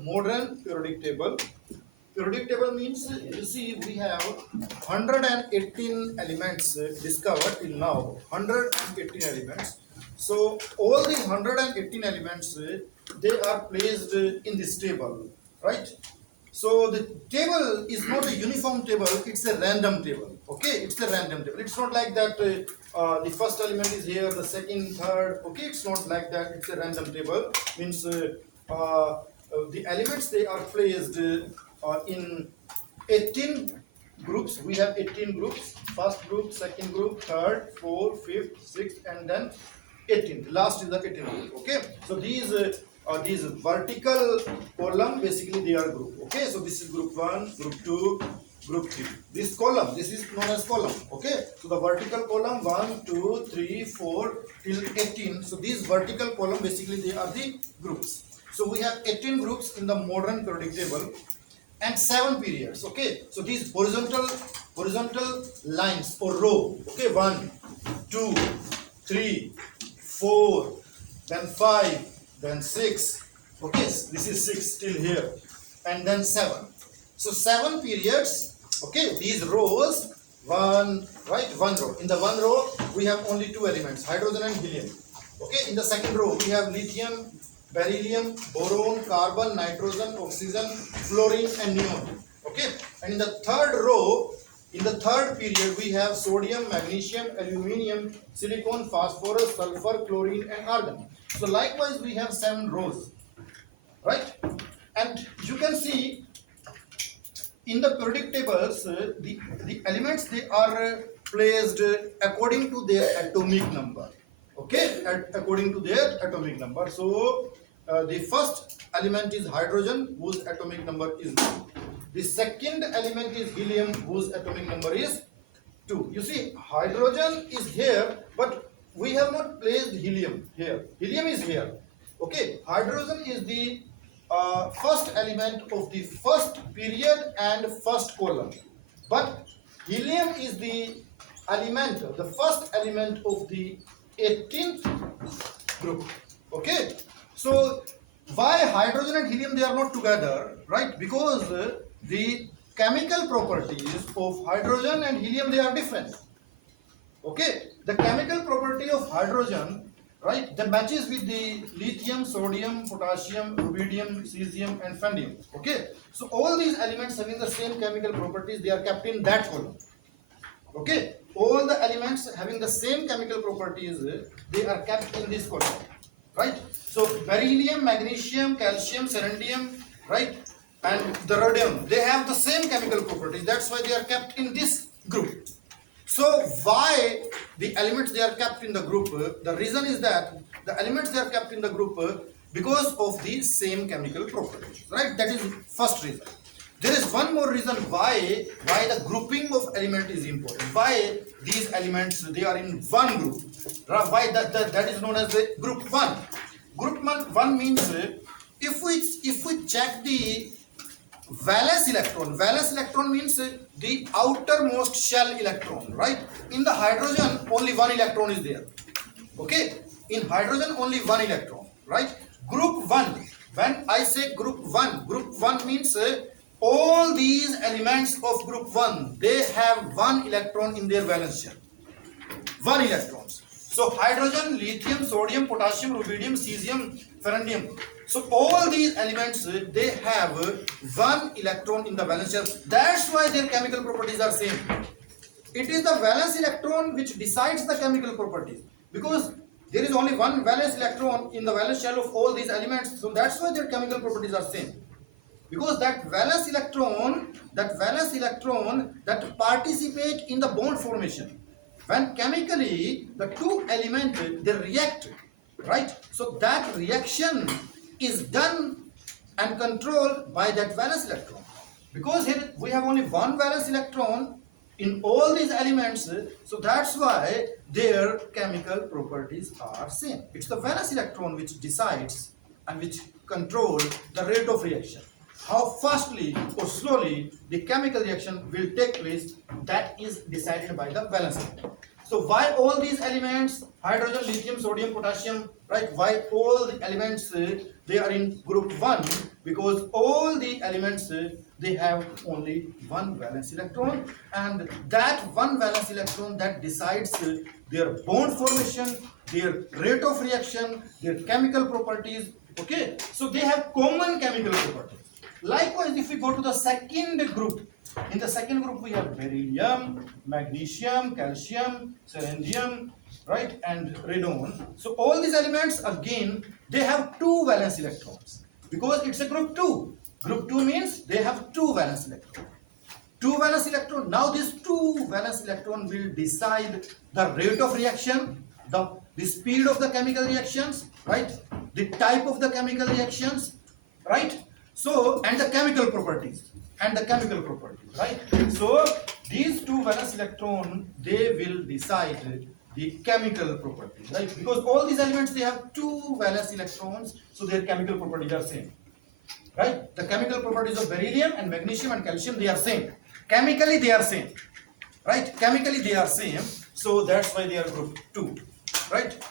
modern periodic table. Periodic table means, you see, we have 118 elements discovered till now. 118 elements. So all these 118 elements they are placed in this table, right? So the table is not a uniform table; it's a random table. Okay, it's a random table. It's not like that. The first element is here, the second, third. Okay, it's not like that. It's a random table. Means the elements they are placed in 18 groups. We have 18 groups. First group, second group, third, fourth, fifth, sixth, and then 18th. Last is the 18th group. Okay. So these vertical column basically they are group. Okay. So this is group 1, group 2, group 3. This column, this is known as column. Okay. So the vertical column 1, 2, 3, 4 till 18. So these vertical column basically they are the groups. So we have 18 groups in the modern periodic table and 7 periods. Okay, so these horizontal lines or row. Okay, 1, 2, 3, 4, then 5, then 6. Okay, this is 6 till here, and then 7. So 7 periods. Okay, these rows, one row. In the one row we have only 2 elements, hydrogen and helium. Okay, in the second row we have lithium, beryllium, boron, carbon, nitrogen, oxygen, fluorine, and neon. Okay, and in the third row, in the third period, we have sodium, magnesium, aluminium, silicon, phosphorus, sulfur, chlorine, and argon. So likewise, we have 7 rows, right? And you can see in the periodic tables, the elements they are placed according to their atomic number. Okay, according to their atomic number. So the first element is hydrogen, whose atomic number is 1. The second element is helium, whose atomic number is 2. You see, hydrogen is here, but we have not placed helium here. Helium is here. Okay, hydrogen is the first element of the first period and first column, but helium is the element, the first element of the 18th group. Okay, so why hydrogen and helium they are not together, right? Because the chemical properties of hydrogen and helium they are different. Okay, the chemical property of hydrogen, right, that matches with the lithium, sodium, potassium, rubidium, cesium, and vanadium. Okay, so all these elements having the same chemical properties, they are kept in that column. Okay, all the elements having the same chemical properties, they are kept in this column, right? So beryllium, magnesium, calcium, selenium, right, and the rhodium, they have the same chemical properties. That's why they are kept in this group. So why the elements they are kept in the group? The reason is that the elements they are kept in the group because of the same chemical properties, right? That is first reason. There is one more reason why the grouping of element is important. Why these elements they are in one group? Why that is known as the group 1. Group 1 means if we check the valence electron means the outermost shell electron, right? In the hydrogen only 1 electron is there. Okay, in hydrogen only 1 electron, right? Group 1, when I say group 1 means all these elements of group 1 they have 1 electron in their valence shell. 1 electrons. So hydrogen, lithium, sodium, potassium, rubidium, cesium, vanadium. So all these elements they have 1 electron in the valence shell. That's why their chemical properties are same. It is the valence electron which decides the chemical properties, because there is only 1 valence electron in the valence shell of all these elements. So that's why their chemical properties are same. Because that valence electron that participate in the bond formation. When chemically the 2 elements they react, right? So that reaction is done and controlled by that valence electron. Because here we have only 1 valence electron in all these elements, so that's why their chemical properties are same. It's the valence electron which decides and which controls the rate of reaction. How fastly or slowly the chemical reaction will take place, that is decided by the valence electron. So why all these elements, hydrogen, lithium, sodium, potassium, right? Why all the elements they are in group 1? because all the elements they have only one valence electron, and that one valence electron that decides their bond formation, their rate of reaction, their chemical properties. Okay, so they have common chemical properties. Likewise, if we go to the second group, in the second group we have beryllium, magnesium, calcium, selenium, right, and radon. So all these elements again they have two valence electrons because it's a group 2. Group 2 means they have two valence electrons. Two valence electron. Now this two valence electron will decide the rate of reaction, the speed of the chemical reactions, right? The type of the chemical reactions, right? So, and the chemical properties, right? So these two valence electron they will decide the chemical properties, right? Because all these elements they have two valence electrons, so their chemical properties are same, right? The chemical properties of beryllium and magnesium and calcium they are same. Chemically they are same, right? Chemically they are same, so that's why they are group 2, right?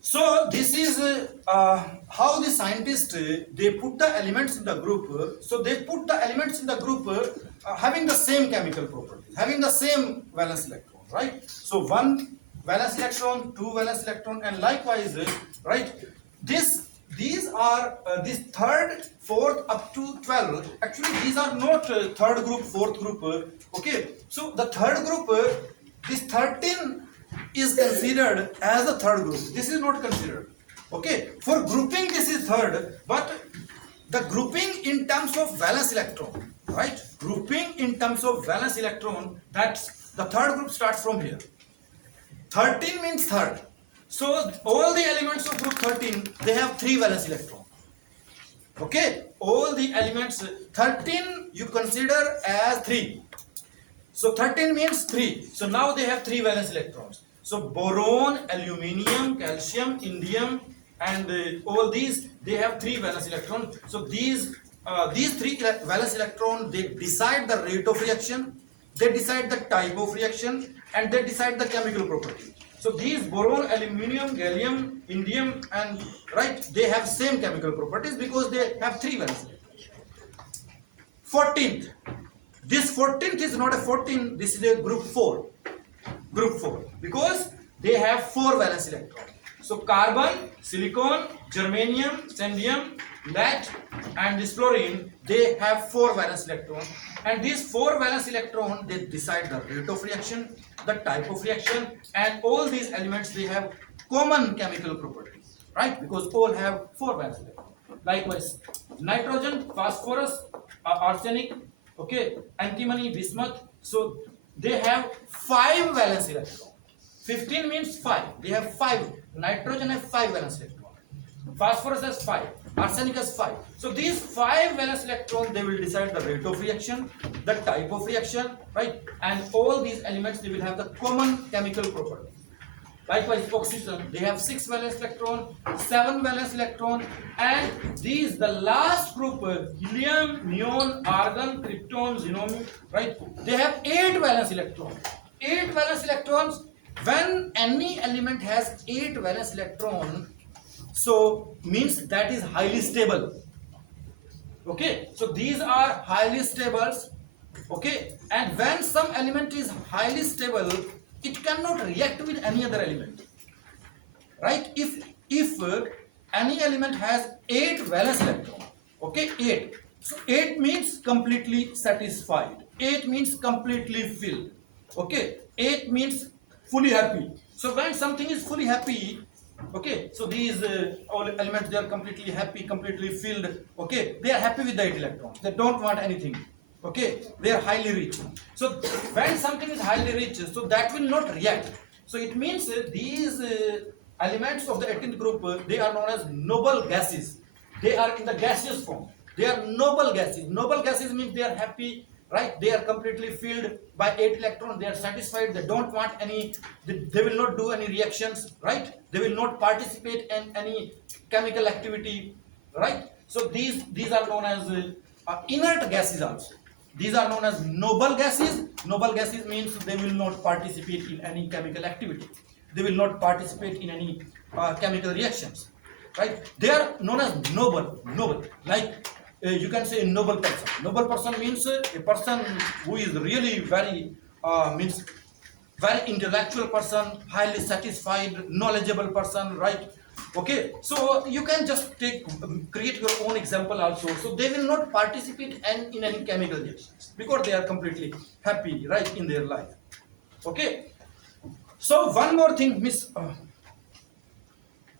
So this is how the scientists they put the elements in the group. So they put the elements in the group having the same chemical properties, having the same valence electron, right? So one valence electron, two valence electron, and likewise, right? These are this third, fourth up to 12. Actually, these are not third group, fourth group. Okay, so the third group, this 13 is considered as the third group. This is not considered. Okay, for grouping this is third, but the grouping in terms of valence electron, right? Grouping in terms of valence electron, that's the third group starts from here. 13 means third. So all the elements of group 13 they have three valence electrons. Okay, all the elements 13 you consider as 3. So 13 means 3. So now they have three valence electrons. So boron, aluminium, calcium, indium, and all these they have three valence electrons. So these three valence electrons they decide the rate of reaction, they decide the type of reaction, and they decide the chemical property. So these boron, aluminium, gallium, indium, and right they have same chemical properties because they have three valence electrons. 14th. This 14th is not a 14, this is a group 4. Group 4 because they have four valence electrons. So carbon, silicon, germanium, scandium, lead, and this fluorine they have four valence electrons, and these four valence electrons they decide the rate of reaction, the type of reaction, and all these elements they have common chemical properties, right? Because all have four valence electrons. Likewise, nitrogen, phosphorus, arsenic, okay, antimony, bismuth, so they have five valence electrons. 15 means 5. They have 5. Nitrogen has 5 valence electrons. Phosphorus has 5. Arsenic has 5. So these 5 valence electrons they will decide the rate of reaction, the type of reaction, right? And all these elements they will have the common chemical property. Likewise, oxygen they have 6 valence electron, 7 valence electron, and these the last group helium, neon, argon, krypton, xenon, right? They have 8 valence electrons. 8 valence electrons. When any element has 8 valence electron, so means that is highly stable. Okay, so these are highly stable. Okay, and when some element is highly stable, it cannot react with any other element, right? If any element has 8 valence electron, okay, 8, so 8 means completely satisfied, 8 means completely filled, okay, 8 means fully happy. So when something is fully happy, okay, so these all elements they are completely happy, completely filled, okay, they are happy with the 8 electrons, they don't want anything. Okay, they are highly rich. So when something is highly rich, so that will not react. So it means these elements of the 18th group they are known as noble gases. They are in the gaseous form. They are noble gases. Noble gases means they are happy, right? They are completely filled by 8 electrons. They are satisfied. They don't want any. They will not do any reactions, right? They will not participate in any chemical activity, right? So these are known as inert gases also. These are known as noble gases. Noble gases means they will not participate in any chemical activity. They will not participate in any chemical reactions, right? They are known as noble. Like you can say a noble person. Noble person means a person who is really very means very intellectual person, highly satisfied, knowledgeable person, right? Okay, so you can just take create your own example also. So they will not participate in any chemical reactions because they are completely happy, right, in their life. Okay, so one more thing, Miss.